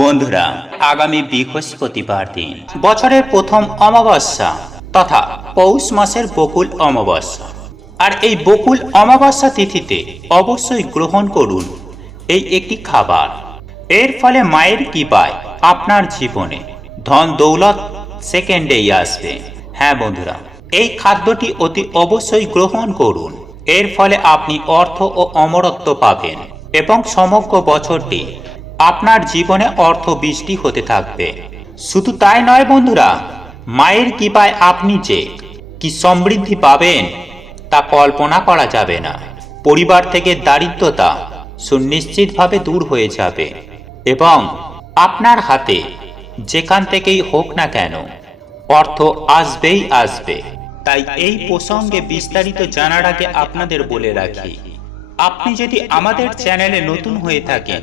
বন্ধুরা, আগামী বৃহস্পতিবার দিন, বছরের প্রথম অমাবস্যা তথা পৌষ মাসের বকুল অমাবস্যা। আর এই বকুল অমাবস্যা তিথিতে অবশ্যই গ্রহণ করুন এই একটি খাবার। এর ফলে মায়ের কৃপায় আপনার জীবনে ধন দৌলত সেকেন্ডেই আসবে। হ্যাঁ বন্ধুরা, এই খাদ্যটি অতি অবশ্যই গ্রহণ করুন। এর ফলে আপনি অর্থ ও অমরত্ব পাবেন এবং সমগ্র বছরটি আপনার জীবনে অর্থ বৃষ্টি হতে থাকবে। শুধু তাই নয় বন্ধুরা, মায়ের কৃপায় আপনি যে কি সমৃদ্ধি পাবেন, তা কল্পনা করা যাবে না। পরিবার থেকে দারিদ্রতা সুনিশ্চিতভাবে দূর হয়ে যাবে এবং আপনার হাতে যেখান থেকেই হোক না কেন অর্থ আসবেই আসবে। তাই এই প্রসঙ্গে বিস্তারিত জানার আগে আপনাদের বলে রাখি, আপনি যদি আমাদের চ্যানেলে নতুন হয়ে থাকেন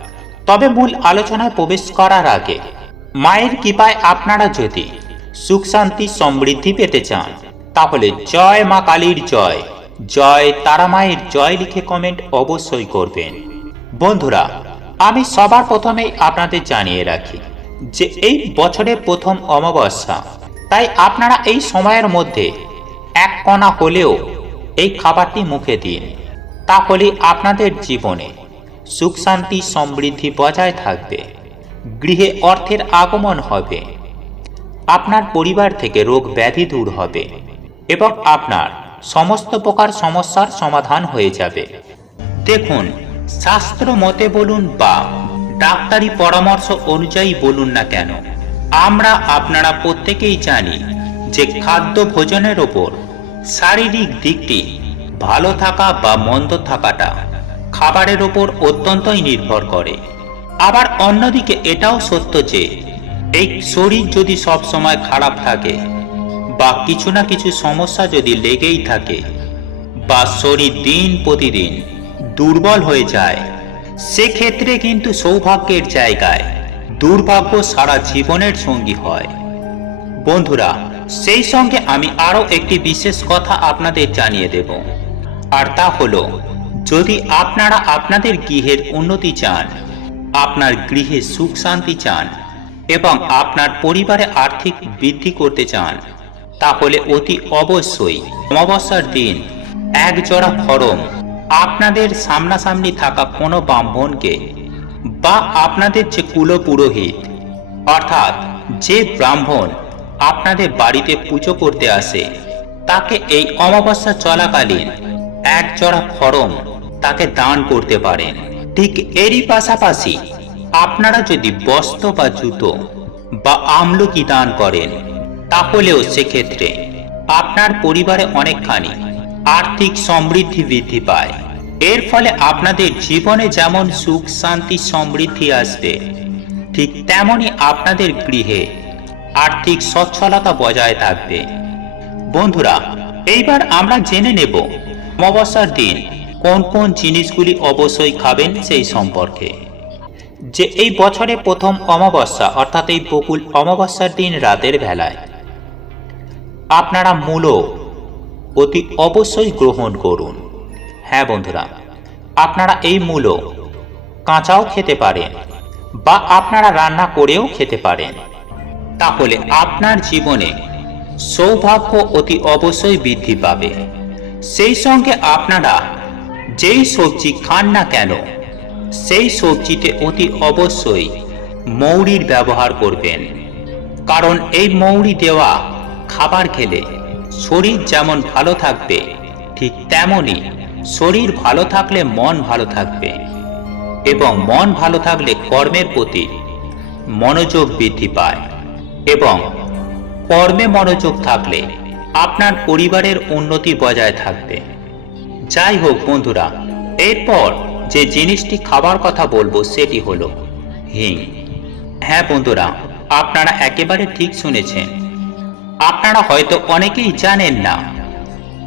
তবে মূল আলোচনায় প্রবেশ করার আগে, মায়ের কৃপায় আপনারা যদি সুখ শান্তি সমৃদ্ধি পেতে চান, তাহলে জয় মা কালীর জয় জয় তারা মায়ের জয় লিখে কমেন্ট অবশ্যই করবেন। বন্ধুরা, আমি সবার প্রথমেই আপনাদের জানিয়ে রাখি যে এই বছরের প্রথম অমাবস্যা, তাই আপনারা এই সময়ের মধ্যে এক কণা হলেও এই খাবারটি মুখে দিন। তাহলে আপনাদের জীবনে সুখ শান্তি সমৃদ্ধি বজায় থাকবে। গৃহে অর্থের আগমন হবে। আপনার পরিবার থেকে রোগ ব্যাধি দূর হবে এবং আপনার সমস্ত প্রকার সমস্যার সমাধান হয়ে যাবে। দেখুন, শাস্ত্র মতে বলুন বা ডাক্তারি পরামর্শ অনুযায়ী বলুন না কেন, আমরা আপনারা প্রত্যেকেই জানি যে খাদ্য ভোজনের ওপর শারীরিক দিকটি ভালো থাকা বা মন্দ থাকাটা খাবারের ওপর অত্যন্তই নির্ভর করে। আবার অন্যদিকে এটাও সত্য যে, এই শরীর যদি সব সময় খারাপ থাকে বা কিছু না কিছু সমস্যা যদি লেগেই থাকে বা শরীর দিন প্রতিদিন দুর্বল হয়ে যায়, সেক্ষেত্রে কিন্তু সৌভাগ্যের জায়গায় দুর্ভাগ্য সারা জীবনের সঙ্গী হয়। বন্ধুরা, সেই সঙ্গে আমি আরও একটি বিশেষ কথা আপনাদের জানিয়ে দেব। আর তা হলো যদি আপনারা আপনাদের গৃহের উন্নতি চান, আপনার গৃহে সুখ শান্তি চান এবং আপনার পরিবারে আর্থিক বৃদ্ধি করতে চান, তাহলে অতি অবশ্যই অমাবস্যার দিন এক জোড়া খরম আপনাদের সামনাসামনি থাকা কোনো ব্রাহ্মণকে বা আপনাদের যে কুলপুরোহিত, অর্থাৎ যে ব্রাহ্মণ আপনাদের বাড়িতে পুজো করতে আসে, তাকে এই অমাবস্যা চলাকালীন এক জোড়া খরম তাকে দান করতে পারেন। ঠিক এরই পাশাপাশি আপনারা যদি বস্ত্র বা জুতো বা আমলকি দান করেন, তাহলেও সেক্ষেত্রে আপনার পরিবারে অনেকখানি আর্থিক সমৃদ্ধি বৃদ্ধি পায়। এর ফলে আপনাদের জীবনে যেমন সুখ, শান্তি, সমৃদ্ধি আসবে, ঠিক তেমনই আপনাদের গৃহে আর্থিক সচ্ছলতা বজায় থাকবে। বন্ধুরা, এইবার আমরা জেনে নেব অমাবস্যার দিন কোন কোন জিনিসগুলি অবশ্যই খাবেন সেই সম্পর্কে। যে এই বছরে প্রথম অমাবস্যা, অর্থাৎ এই বকুল অমাবস্যার দিন রাতের বেলায়, আপনারা মূলো অতি অবশ্যই গ্রহণ করুন। হ্যাঁ বন্ধুরা, আপনারা এই মূলো কাঁচাও খেতে পারেন বা আপনারা রান্না করেও খেতে পারেন। তাহলে আপনার জীবনে সৌভাগ্য অতি অবশ্যই বৃদ্ধি পাবে। সেই সঙ্গে আপনারা যেই সবজি খান না কেন, সেই সবজিতে অতি অবশ্যই মৌরির ব্যবহার করবেন। কারণ এই মৌরি দেওয়া খাবার খেলে শরীর যেমন ভালো থাকবে, ঠিক তেমনই শরীর ভালো থাকলে মন ভালো থাকবে এবং মন ভালো থাকলে কর্মের প্রতি মনোযোগ বৃদ্ধি পায় এবং কর্মে মনোযোগ থাকলে আপনার পরিবারের উন্নতি বজায় থাকবে। যাই হোক বন্ধুরা, এরপর যে জিনিসটি খাবার কথা বলব সেটি হলো হিং। হ্যাঁ বন্ধুরা, আপনারা একেবারে ঠিক শুনেছেন। আপনারা হয়তো অনেকেই জানেন না,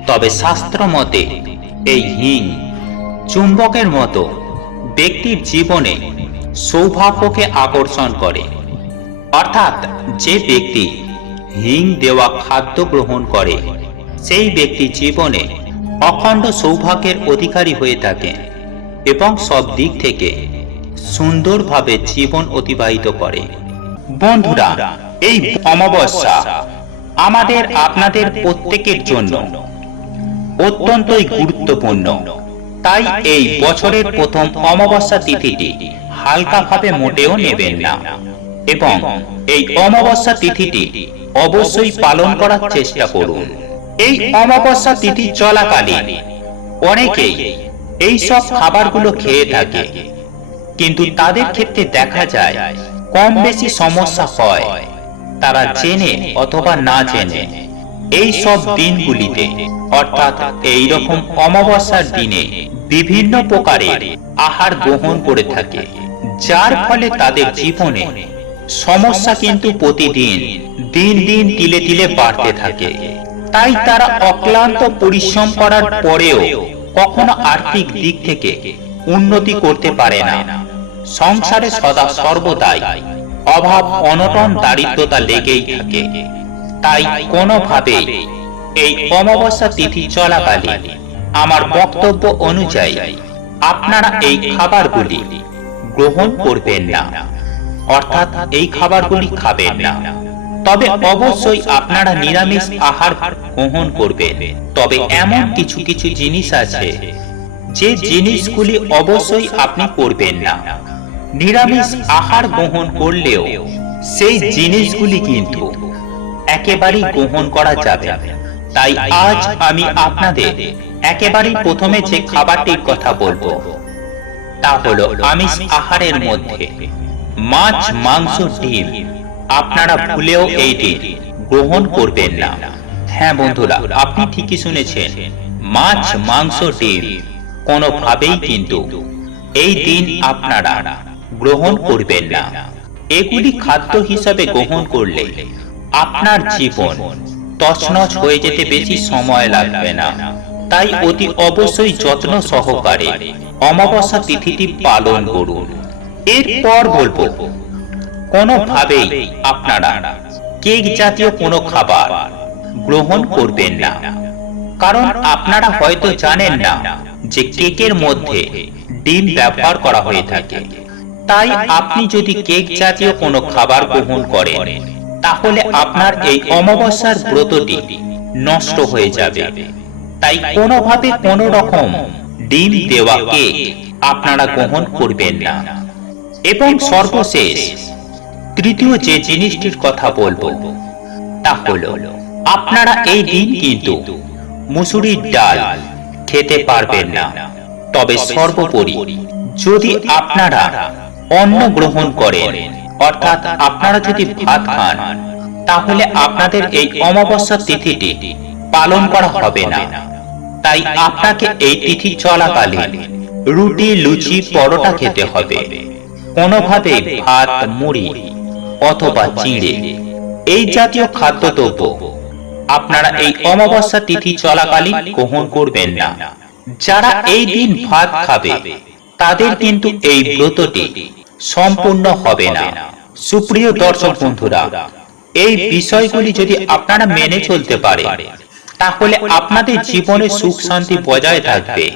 তবে শাস্ত্র মতে এই হিং চুম্বকের মতো ব্যক্তির জীবনে সৌভাগ্যকে আকর্ষণ করে। অর্থাৎ যে ব্যক্তি হিং দেওয়া খাদ্য গ্রহণ করে, সেই ব্যক্তি জীবনে অখণ্ড সৌভাগ্যের অধিকারী হয়ে থাকে এবং সব দিক থেকে সুন্দরভাবে জীবন অতিবাহিত করে। বন্ধুরা, এই অমাবস্যা আমাদের আপনাদের প্রত্যেকের জন্য অত্যন্তই গুরুত্বপূর্ণ। তাই এই বছরের প্রথম অমাবস্যা তিথিটি হালকাভাবে মোটেও নেবেন না এবং এই অমাবস্যা তিথিটি অবশ্যই পালন করার চেষ্টা করুন। এই অমাবস্যা তিথি চলাকালীন অনেকেই এই সব খাবারগুলো খেয়ে থাকে। কিন্তু তাদের ক্ষেত্রে দেখা যায়, কম বেশি সমস্যা হয়। তারা জেনে অথবা না জেনে এই সব দিনগুলিতে, অর্থাৎ এই রকম অমাবস্যার দিনে বিভিন্ন প্রকারের আহার গ্রহণ করে থাকে, যার ফলে তাদের জীবনে সমস্যা কিন্তু প্রতিদিন দিন দিন তিলে তিলে বাড়তে থাকে। তাই তারা অক্লান্ত পরিশ্রম করার পরেও কখনো আর্থিক দিক থেকে উন্নতি করতে পারে না। সংসারে সদা সর্বদাই অভাব, অনটন, দারিদ্রতা লেগেই থাকে। তাই কোনোভাবেই এই অমাবস্যা তিথি চলাকালীন আমার বক্তব্য অনুযায়ী আপনারা এই খাবারগুলি গ্রহণ করবেন না। অর্থাৎ এই খাবারগুলি খাবেন না। তবে অবশ্যই আপনারা নিরামিষ আহার গ্রহণ করবেন। তবে এমন কিছু কিছু জিনিস আছে, যে জিনিসগুলি অবশ্যই আপনি করবেন না। নিরামিষ আহার গ্রহণ করলেও সেই জিনিসগুলি কিন্তু একেবারেই গ্রহণ করা যাবে তাই আজ আমি আপনাদের একেবারেই প্রথমে যে খাবারটির কথা বলব, তা হলো আমিষ আহারের মধ্যে মাছ, মাংস, ডিম আপনারা ভুলেও এই দিন গ্রহণ করবেন না। হ্যাঁ বন্ধুরা, আপনি ঠিকই শুনেছেন, মাছ, মাংস, ডিম কোনোভাবেই কিন্তু এই দিন আপনারা গ্রহণ করবেন না। এগুলি খাদ্য হিসাবে গ্রহণ করলে আপনার জীবন তছনছ হয়ে যেতে বেশি সময় লাগবে না। তাই অতি অবশ্যই যত্ন সহকারে অমাবস্যা তিথিটি পালন করুন। এরপর বলব কোনোভাবেই আপনারা কেক জাতীয় কোনো খাবার গ্রহণ করবেন না। কারণ আপনারা হয়তো জানেন না যে কেকের মধ্যে ডিম ব্যবহার করা হয়ে থাকে। তাই আপনি যদি কেক জাতীয় কোনো খাবার গ্রহণ করেন, তাহলে আপনার এই অমাবস্যার ব্রতটি নষ্ট হয়ে যাবে। তাই কোনোভাবে কোনো রকম ডিম দেওয়া কেক আপনারা গ্রহণ করবেন না। এবং সর্বশেষ তৃতীয় যে জিনিসটির কথা বলব, তা হলো, আপনারা এই দিন কিন্তু মুসুরির ডাল খেতে পারবেন না। তবে সর্বোপরি যদি আপনারা অন্ন গ্রহণ করেন, অর্থাৎ আপনারা যদি ভাত খান, তাহলে আপনাদের এই অমাবস্যা তিথিটি পালন করা হবে না। তাই আপনাকে এই তিথি চলাকালীন রুটি, লুচি, পরোটা খেতে হবে। কোনোভাবে ভাত, মুড়ি অথবা চিড়ে। এই জাতীয় খাদ্যদ্রব্য, আপনারা এই অমাবস্যা তিথি চলাকালীন গ্রহণ করবেন না। যারা এই দিন ভাত খাবে, তাদের কিন্তু এই ব্রতটি সম্পূর্ণ হবে না। সুপ্রিয় দর্শক বন্ধুরা, এই বিষয়গুলি যদি আপনারা মেনে চলতে পারে তাহলে আপনাদের জীবনে সুখ শান্তি বজায় থাকবে।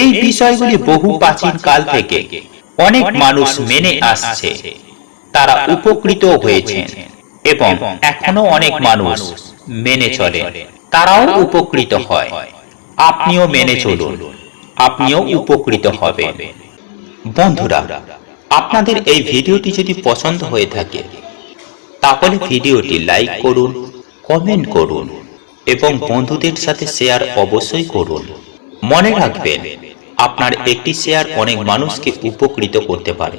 এই বিষয়গুলি বহু প্রাচীন কাল থেকে অনেক মানুষ মেনে আসছে। তারা উপকৃত হয়েছেন এবং এখনও অনেক মানুষ মেনে চলে। তারাও উপকৃত হয়। আপনিও মেনে চলুন। আপনিও উপকৃত হবেন। বন্ধুরা, আপনাদের এই ভিডিওটি যদি পছন্দ হয়ে থাকে, তাহলে ভিডিওটি লাইক করুন, কমেন্ট করুন এবং বন্ধুদের সাথে শেয়ার অবশ্যই করুন। মনে রাখবেন, আপনার একটি শেয়ার অনেক মানুষকে উপকৃত করতে পারে।